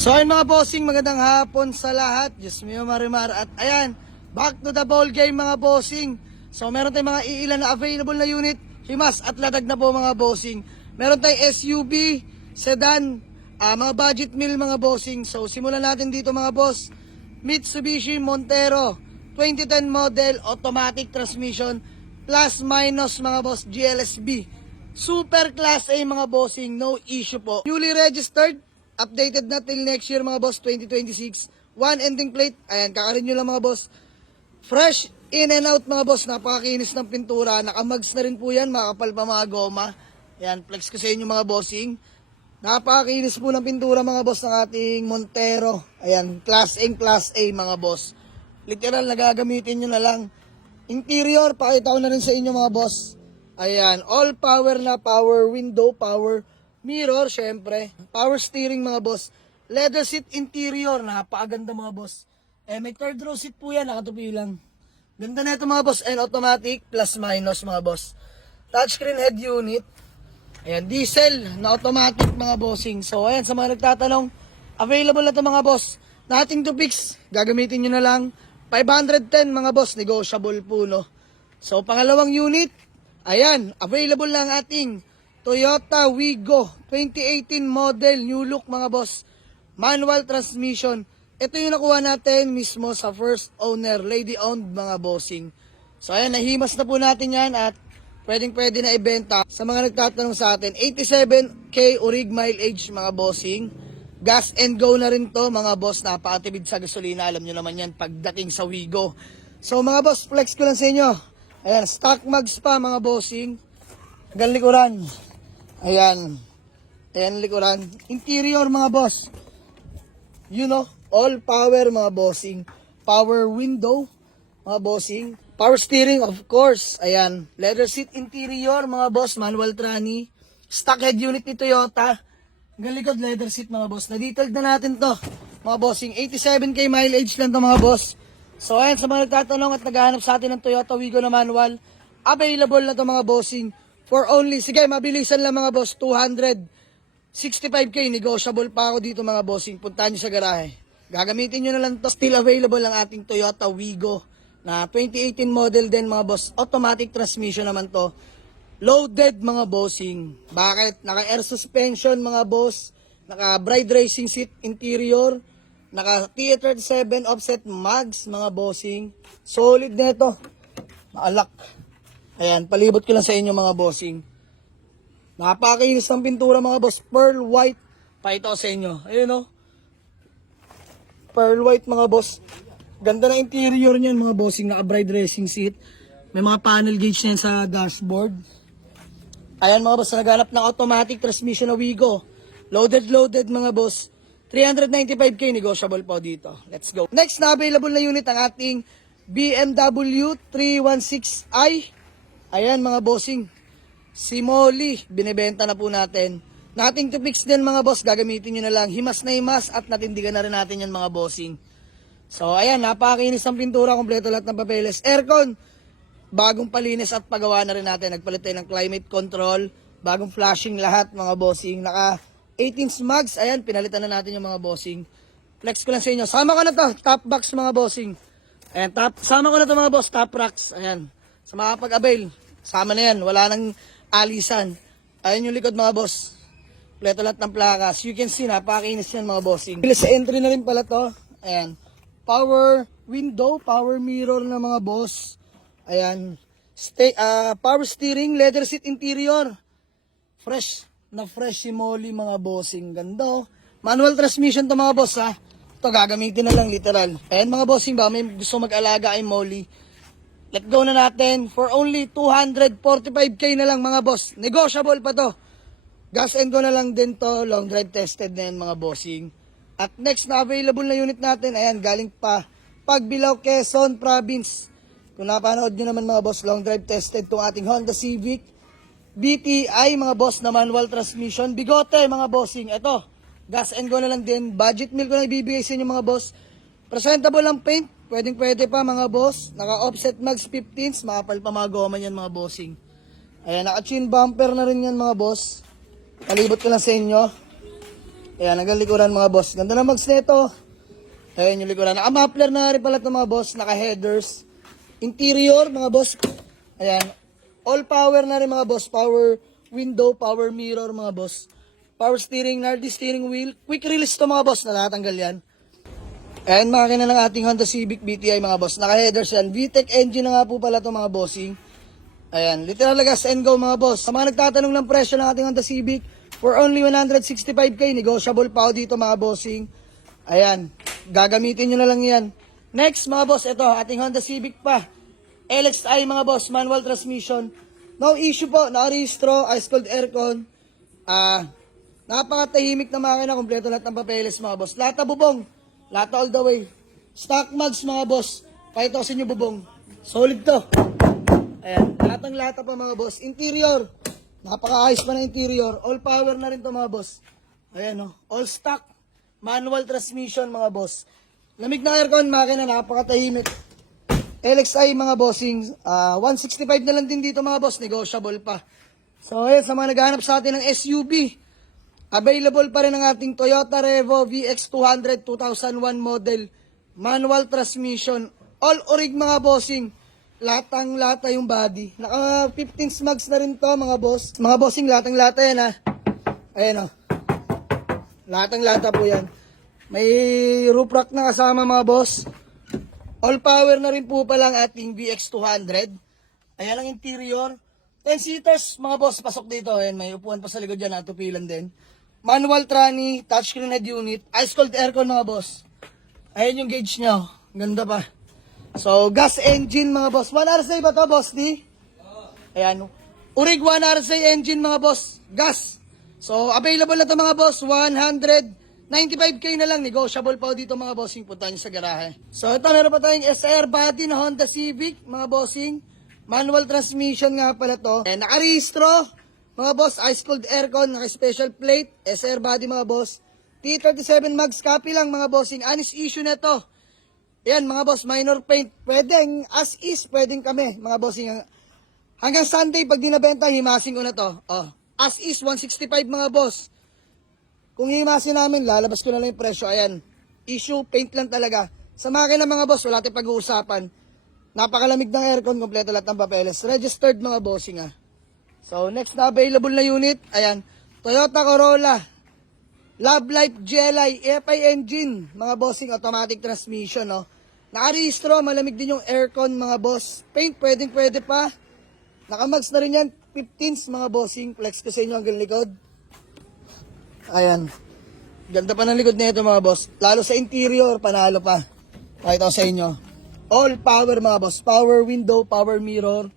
So ayun mga bossing, magandang hapon sa lahat. Diyos mio marimar. At ayan, back to the ball game mga bossing. So meron tayong mga iilan na available na unit. Himas at ladag na po mga bossing. Meron tayong SUV, sedan, mga budget meal mga bossing. So simulan natin dito mga boss. Mitsubishi Montero 2010 model, automatic transmission, plus minus mga boss, GLSB. Super class A mga bossing, no issue po. Newly registered, updated na till next year mga boss, 2026. One ending plate, ayan, kakarenew lang mga boss. Fresh in and out mga boss, napakakinis ng pintura. Nakamags na rin po yan, makapal pa mga goma. Ayan, flex ko sa inyo mga bossing. Napakakinis po ng pintura mga boss ng ating Montero. Ayan, class A mga boss. Literal, nagagamitin nyo na lang. Interior, pakita ko na rin sa inyo mga boss. Ayan, all power na, power window, power mirror, syempre. Power steering mga boss. Leather seat interior, napakaganda mga boss. May third row seat po yan, nakatupi lang. Ganda na ito mga boss, and automatic, plus minus mga boss. Touchscreen head unit. Ayan, diesel na automatic mga bossing. So ayan, sa mga nagtatanong, available na ito mga boss. Nothing to fix, gagamitin nyo na lang. 510 mga boss, negotiable po no. So pangalawang unit, ayan, available na ang ating Toyota Wigo 2018 model, new look mga boss. Manual transmission. Ito yung nakuha natin mismo sa first owner, lady owned mga bossing. So ayan, nahimas na po natin yan at pwede na ibenta. Sa mga nagtatanong sa atin, 87k orig mileage mga bossing. Gas and go na rin to mga boss, napakatipid sa gasolina. Alam nyo naman yan pagdating sa Wigo. So mga boss, flex ko lang sa inyo. Ayan, stock mags pa mga bossing. Hanggang likuran. Ayan. Ayan likuran. Interior mga boss. You know, all power mga bossing. Power window mga bossing. Power steering of course. Ayan. Leather seat interior mga boss. Manual tranny. Stock head unit ni Toyota. Hanggang likod leather seat mga boss. Na-detailed na natin to mga bossing. 87k mileage lang to mga boss. So ayan, sa mga nagtatanong at naghahanap sa atin ng Toyota Wigo na manual, available na to mga bossing. For only, sige mabilisan lang mga boss, 265k, negotiable pa ako dito mga bossing. Puntahan nyo sa garahe. Gagamitin nyo na lang to. Still available ang ating Toyota Wigo na 2018 model din mga boss. Automatic transmission naman to. Loaded mga bossing. Bakit? Naka-air suspension mga boss. Naka-bride racing seat interior. Naka-T37 offset mags mga bossing. Solid na ito. Maalak. Ayan, palibot ko lang sa inyo mga bossing. Napakakinis ng pintura mga boss. Pearl white. Pakita ko sa inyo. Ayun o. Pearl white mga boss. Ganda na interior niyan mga bossing. Naka-bride racing seat. May mga panel gauge na yan sa dashboard. Ayan mga boss, naghanap ng automatic transmission na Wigo. Loaded mga boss. 395k, negotiable po dito. Let's go. Next na available na unit ang ating BMW 316i. Ayan mga bossing. Si Molly, binibenta na po natin. Nothing to fix din mga boss, gagamitin nyo na lang. Himas na himas at natindigan na rin natin yan mga bossing. So ayan, napakakinis ng pintura, kompleto lahat ng papeles. Aircon, bagong palinis at pagawa na rin natin. Nagpalit tayo ng climate control, bagong flashing lahat mga bossing. Naka 18 mags, ayan, pinalitan na natin yung mga bossing. Flex ko lang sa inyo. Sama ko na to, top box mga bossing. Ayan, sama ko na to mga boss, top racks. Ayan, sa mga pag-avail, sama na yan, wala nang alisan. Ayan yung likod mga boss. Kompleto lahat ng plakas. You can see, napakakinis yan mga bossing. Sa entry na rin pala to. Ayan, power window, power mirror na mga boss. Ayan, power steering, leather seat interior. Fresh na fresh si Molly mga bossing. Ganda oh. Manual transmission to mga boss ha. Ito gagamitin na lang literal. Ayan mga bossing ba, may gusto mag-alaga ay Molly. Let go na natin for only 245k na lang mga boss. Negotiable pa to. Gas and go na lang din to. Long drive tested na yan mga bossing. At next na available na unit natin. Ayan, galing pa Pagbilao, Quezon Province. Kung napanood nyo naman mga boss, long drive tested itong ating Honda Civic BTI mga boss na manual transmission. Bigote mga bossing. Ito, gas and go na lang din. Budget meal ko na ibibigay sa inyo mga boss. Presentable ang paint. Pwede pa mga boss. Naka-offset mags 15s. Makapal pa mga goma yan mga bossing. Ayan, naka-chin bumper na rin yan mga boss. Palibot ko lang sa inyo. Ayan, hanggang likuran mga boss. Ganda na mags nito. Ayan yung likuran. Naka-muffler na rin pala ito mga boss. Naka-headers. Interior mga boss. Ayan. All power na rin mga boss. Power window, power mirror mga boss. Power steering, Nardi steering wheel. Quick release to mga boss. Natatanggal yan. Ayan, makina ng ating Honda Civic BTI mga boss. Naka-headers yan. VTEC engine na nga po pala ito mga bossing. Ayan, literal na gas and go mga boss. Sa mga nagtatanong ng presyo ng ating Honda Civic, for only 165k, negotiable pa ako dito mga bossing. Ayan, gagamitin nyo na lang yan. Next mga boss, ito, ating Honda Civic pa. LXI mga boss, manual transmission. No issue po, nakarehistro, ice cold aircon. Napakatahimik na makina, kompleto lahat ng papeles mga boss. Lahat na bubong, lahat na all the way. Stock mags mga boss, pakitosin nyo bubong. Solid to. Ayan, lahat pa mga boss. Interior, napaka-ayos pa na interior. All power na rin to mga boss. Ayan o, all stock. Manual transmission mga boss. Lamig na aircon, makina, napakatahimik. LXI mga bossing, 165 na lang din dito mga boss, negotiable pa. So ayan, sa mga naghahanap sa atin ng SUV, available pa rin ang ating Toyota Revo VX200 2001 model. Manual transmission, all orig mga bossing. Latang-lata yung body. Naka 15 mags na rin to mga boss. Mga bossing, latang-lata yan ha. Ayan o. Latang-lata po yan. May roof rack na kasama mga boss. All power na rin po pala ang ating VX200. Ayan ang interior. 10 seaters mga boss, pasok dito. Ayan, may upuan pa sa likod dyan, tupilan din. Manual tranny, touchscreen head unit, ice cold aircon mga boss. Ayan yung gauge nyo. Ganda pa. So, gas engine mga boss. 1RC ba to, boss D? Ayan. Urig 1RC engine mga boss. Gas. So, available na to mga boss. 195k na lang. Negotiable pa dito mga bossing. Punta nyo sa garahe. So, ito meron pa tayong SR body na Honda Civic mga bossing. Manual transmission nga pala to. Nakarehistro. Mga boss, ice cold aircon. Naka-special plate. SR body mga boss. T37 mags copy lang mga bossing. Honest issue na to. Yan mga boss, minor paint. Pwedeng as is, pwedeng kami mga bossing. Hanggang Sunday pag dinabenta, himasing ko na to. Oh, as is 165 mga boss. Kung himasin namin, lalabas ko na lang yung presyo. Ayan, issue, paint lang talaga. Sa makina mga boss, wala tayong pag-uusapan. Napakalamig ng aircon, kompleto lahat ng papeles. Registered mga bossing ah. So next na available na unit, ayan, Toyota Corolla Love Life GLI FI engine, mga bossing, automatic transmission, no. Nakarehistro, malamig din yung aircon, mga boss. Paint, pwede pa. Nakamags na rin yan, 15s, mga bossing. Flex ko sa inyo hanggang likod. Ayan. Ganda pa ng likod na ito, mga boss. Lalo sa interior, panalo pa. Pakita ko sa inyo. All power, mga boss. Power window, power mirror,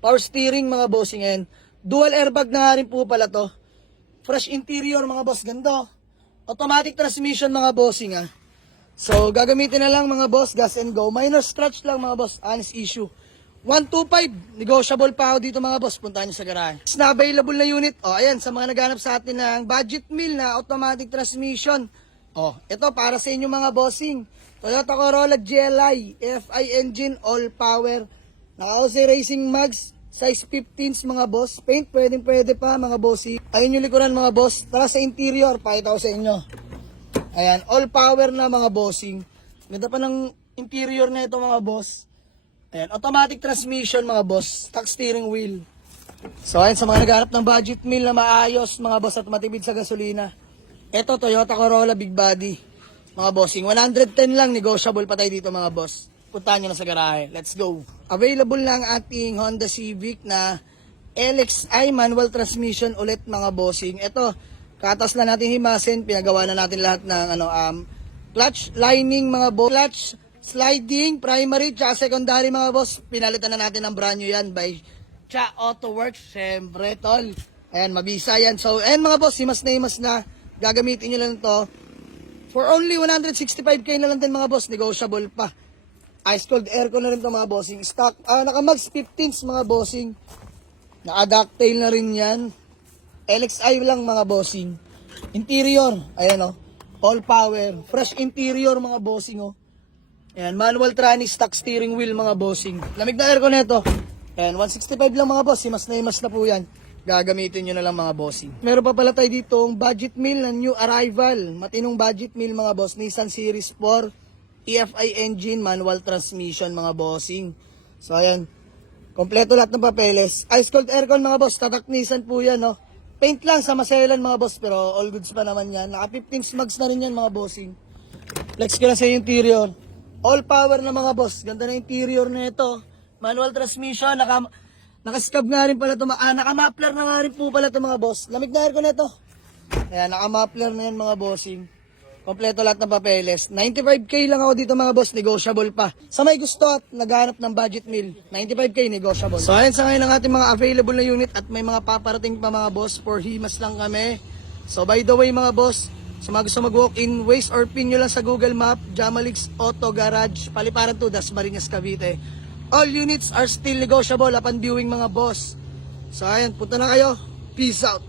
power steering, mga bossing. Ayan. Dual airbag na nga rin po pala to. Fresh interior, mga boss. Ganda. Automatic transmission mga bossing ah. So gagamitin na lang mga boss, gas and go. Minor scratch lang mga boss, honest issue. 125, negotiable pa ako dito mga boss, puntahan nyo sa garahe. Na available na unit, ayan, sa mga naghanap sa atin ng budget meal na automatic transmission. Ito para sa inyo mga bossing. Toyota Corolla GLI, FI engine, all power. Naka-OC Racing Mags, size 15s mga boss. Paint, pwede pa mga bossy. Ayun yung likuran mga boss. Tara sa interior, pakita ko sa inyo. Ayan, all power na mga bossing. Ganda pa ng interior na ito mga boss. Ayan, automatic transmission mga boss. Stock steering wheel. So ayan, sa mga naghanap ng budget meal na maayos mga boss at matipid sa gasolina. Ito, Toyota Corolla Big Body. Mga bossing, 110 lang. Negotiable pa tayo dito mga boss. Puntahan nyo na sa garahe. Let's go. Available lang ating Honda Civic na LXI manual transmission ulit mga bossing. Ito, katas na natin himasin. Pinagawa na natin lahat ng clutch lining mga boss. Clutch sliding, primary, tsaka secondary mga boss. Pinalitan na natin ng brand new yan by Cha Auto Works. Siyempre, tol. Ayan, mabisa yan. So, ayan mga boss, himas na. Gagamitin nyo lang to. For only 165k na lang din mga boss. Negotiable pa. Ice cold aircon na rin ito mga bossing. Stock, nakamags 15s mga bossing. Naka-ducktail na rin yan. LXI lang mga bossing. Interior, ayan all power. Fresh interior mga bossing Ayan, manual tranny, stock steering wheel mga bossing. Lamig na aircon nito. Ayan, 165 lang mga boss. Himas na po yan. gagamitin nyo na lang mga bossing. Meron pa pala tayo dito ang budget meal na new arrival. Matinong budget meal mga boss. Nissan Series 4, EFI engine, manual transmission mga bossing. So ayan, kompleto lahat ng papeles. Ice cold aircon mga boss, tatak Nissan po yan, no? Paint lang sa maselan mga boss, pero all goods pa naman yan. Naka 15 smugs na rin yan mga bossing. Flex ko na sa interior. All power na mga boss. Ganda na interior na ito. Manual transmission, naka-scab nga rin pala ito. Naka-muffler na nga rin po pala ito mga boss. Lamig na aircon na ito. Ayan, naka-muffler na yan mga bossing. Kompleto lahat ng papeles. 95k lang ako dito mga boss, negotiable pa. Sa may gusto at naghanap ng budget meal, 95k negotiable. So ayan sa ngayon ang ating mga available na unit at may mga paparating pa mga boss. For Himas lang kami. So by the way mga boss, sa mga gusto mag-walk-in, Waze or pin nyo lang sa Google Map, Jamalix Auto Garage, Paliparan to, Dasmariñas, Cavite. All units are still negotiable upon viewing mga boss. So ayan, punta na kayo. Peace out.